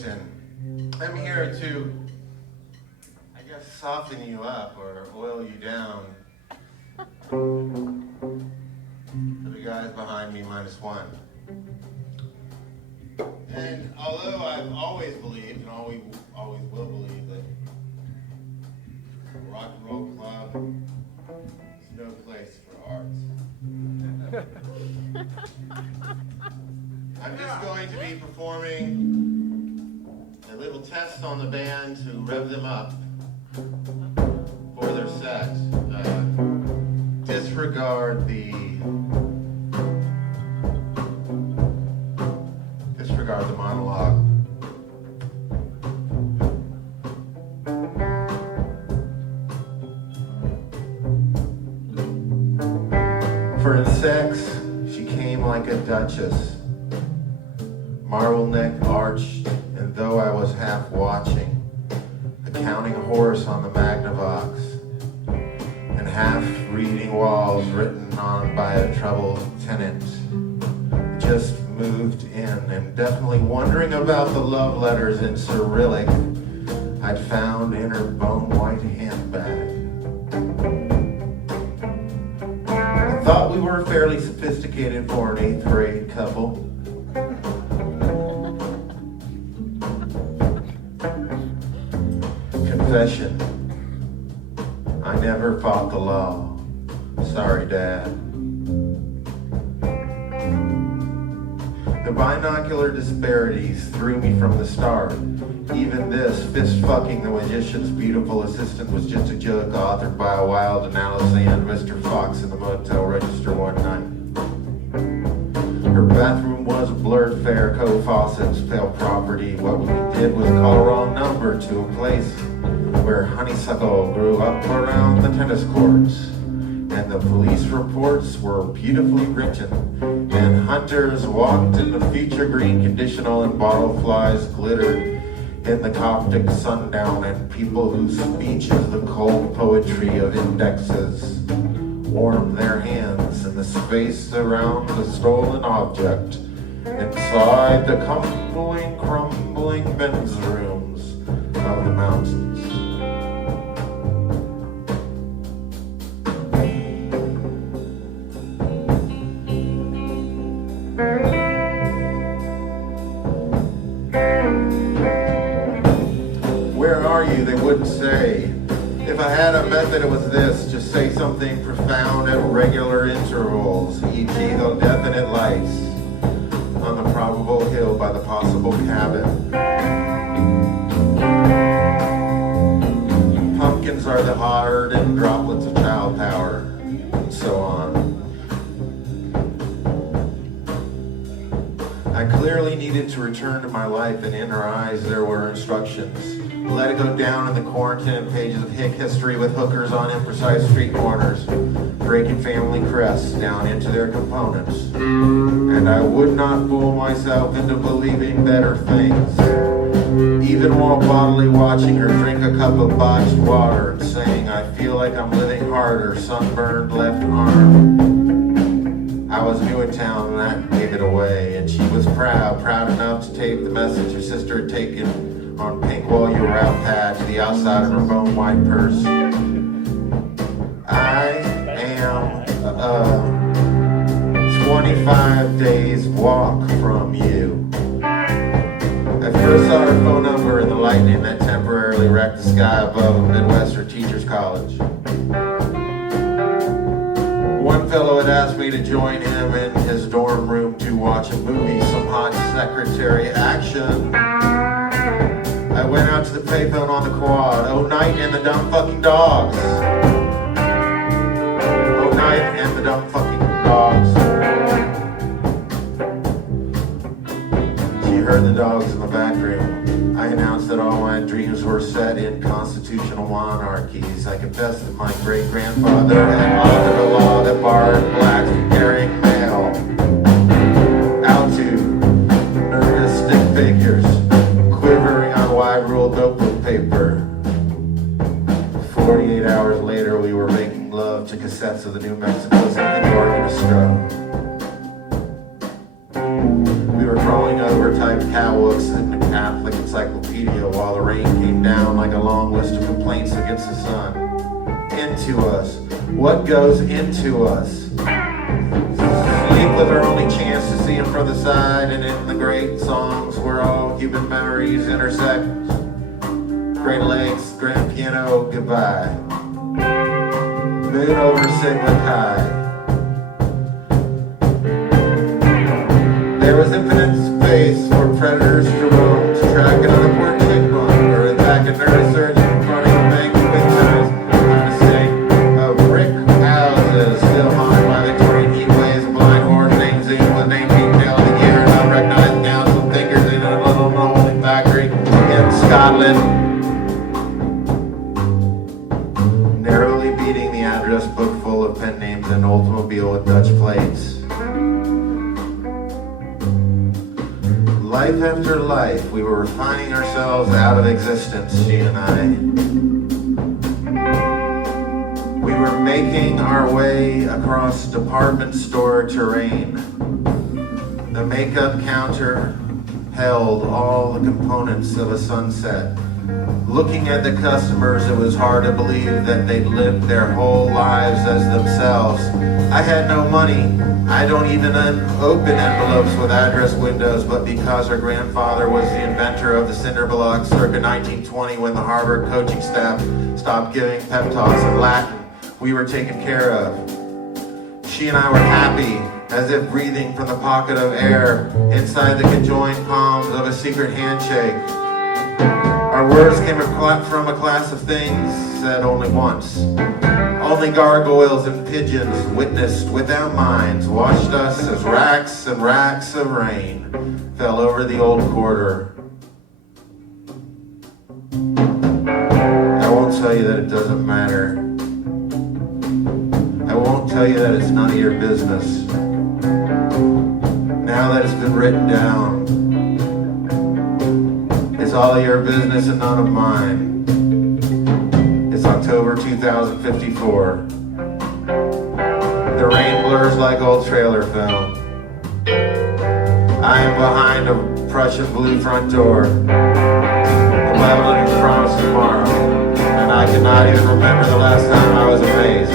Bloomington. I'm here to, I guess, soften you up or oil you down. For the guys behind me, -1. And although I've always believed, and always will believe, that a rock and roll club is no place for arts. I'm just going to be performing a little test on the band to rev them up for their set. Disregard the monologue. For in sex, she came like a duchess, marble neck arched, and though I was half watching, accounting a horse on the Magnavox, and half reading walls written on by a troubled tenant, just moved in, and definitely wondering about the love letters in Cyrillic I'd found in her bone-white handbag. I thought we were fairly sophisticated for an 8th grade couple. Confession. I never fought the law. Sorry, Dad. The binocular disparities threw me from the start. Even this, fist-fucking the magician's beautiful assistant, was just a joke authored by a wild and Alexander Mr. Fox in the motel register one night. Her bathroom was a blurred fair, co-faucets, fell property. What we did was call a wrong number to a place where honeysuckle grew up around the tennis courts. And the police reports were beautifully written, and hunters walked in the feature green conditional, and bottle flies glittered in the Coptic sundown, and people whose speech is the cold poetry of indexes warmed their hands in the space around the stolen object inside the crumbling men's rooms of the mountains. Where are you? They wouldn't say. If I had a method, it was this. Just say something profound at regular intervals, e.g. the definite lights on the probable hill by the possible cabin. Pumpkins are the ardent droplets of child power, and so on. I clearly needed to return to my life, and in her eyes there were instructions. Let it go down in the quarantine pages of hick history with hookers on imprecise street corners, breaking family crests down into their components. And I would not fool myself into believing better things, even while bodily watching her drink a cup of botched water and saying, I feel like I'm living harder, sunburned left arm. I was new in town and that gave it away, and she was proud enough to tape the message her sister had taken on pink while you were out pad to the outside of her bone white purse. I am 25 days walk from you. I first saw her phone number in the lightning that temporarily wrecked the sky above a Midwestern teacher's college. One fellow had asked me to join him in his dorm room to watch a movie, some hot secretary action. I went out to the payphone on the quad. Oh, night and the dumb fucking dogs. Oh, night and the dumb fucking dogs. She heard the dogs in the back room. I announced that all my dreams were set in constitutional monarchies. I confessed that my great-grandfather had authored a law that barred blacks from carrying mail out to nervous stick figures, quivering on wide-ruled notebook paper. 48 hours later, we were making love to cassettes of the New Mexico Symphony Orchestra. We were crawling over type cowbooks in the Catholic encyclopedia while the rain came down like a long list of complaints against the sun. Into us. What goes into us? Sleep was our only chance to see him from the side, and in the great songs where all human memories intersect. Great Lakes, grand piano, goodbye. Moon over Sigma Chi. There was infinite space for predators to roam, to track another poor chickbone, or attack a nerve surgeon confronting a bank of windows. On a state of brick houses, still haunted by Victorian heat waves, a blind horse named Zoom was named detail of the year, and unrecognized council thinkers in a little molding factory in Scotland. Narrowly beating the address book full of pen names and an Oldsmobile with Dutch plates. Life after life, we were refining ourselves out of existence, she and I. We were making our way across department store terrain. The makeup counter held all the components of a sunset. Looking at the customers, it was hard to believe that they'd lived their whole lives as themselves. I had no money. I don't even open envelopes with address windows, but because her grandfather was the inventor of the cinder block circa 1920 when the Harvard coaching staff stopped giving pep talks in Latin, we were taken care of. She and I were happy, as if breathing from the pocket of air inside the conjoined palms of a secret handshake. Our words came from a class of things said only once. Only gargoyles and pigeons witnessed without minds watched us as racks and racks of rain fell over the old quarter. I won't tell you that it doesn't matter. I won't tell you that it's none of your business. Now that it's been written down, it's all of your business and none of mine. It's October 2054. The rain blurs like old trailer film. I am behind a Prussian blue front door. The leveling promise tomorrow, and I cannot even remember the last time I was amazed.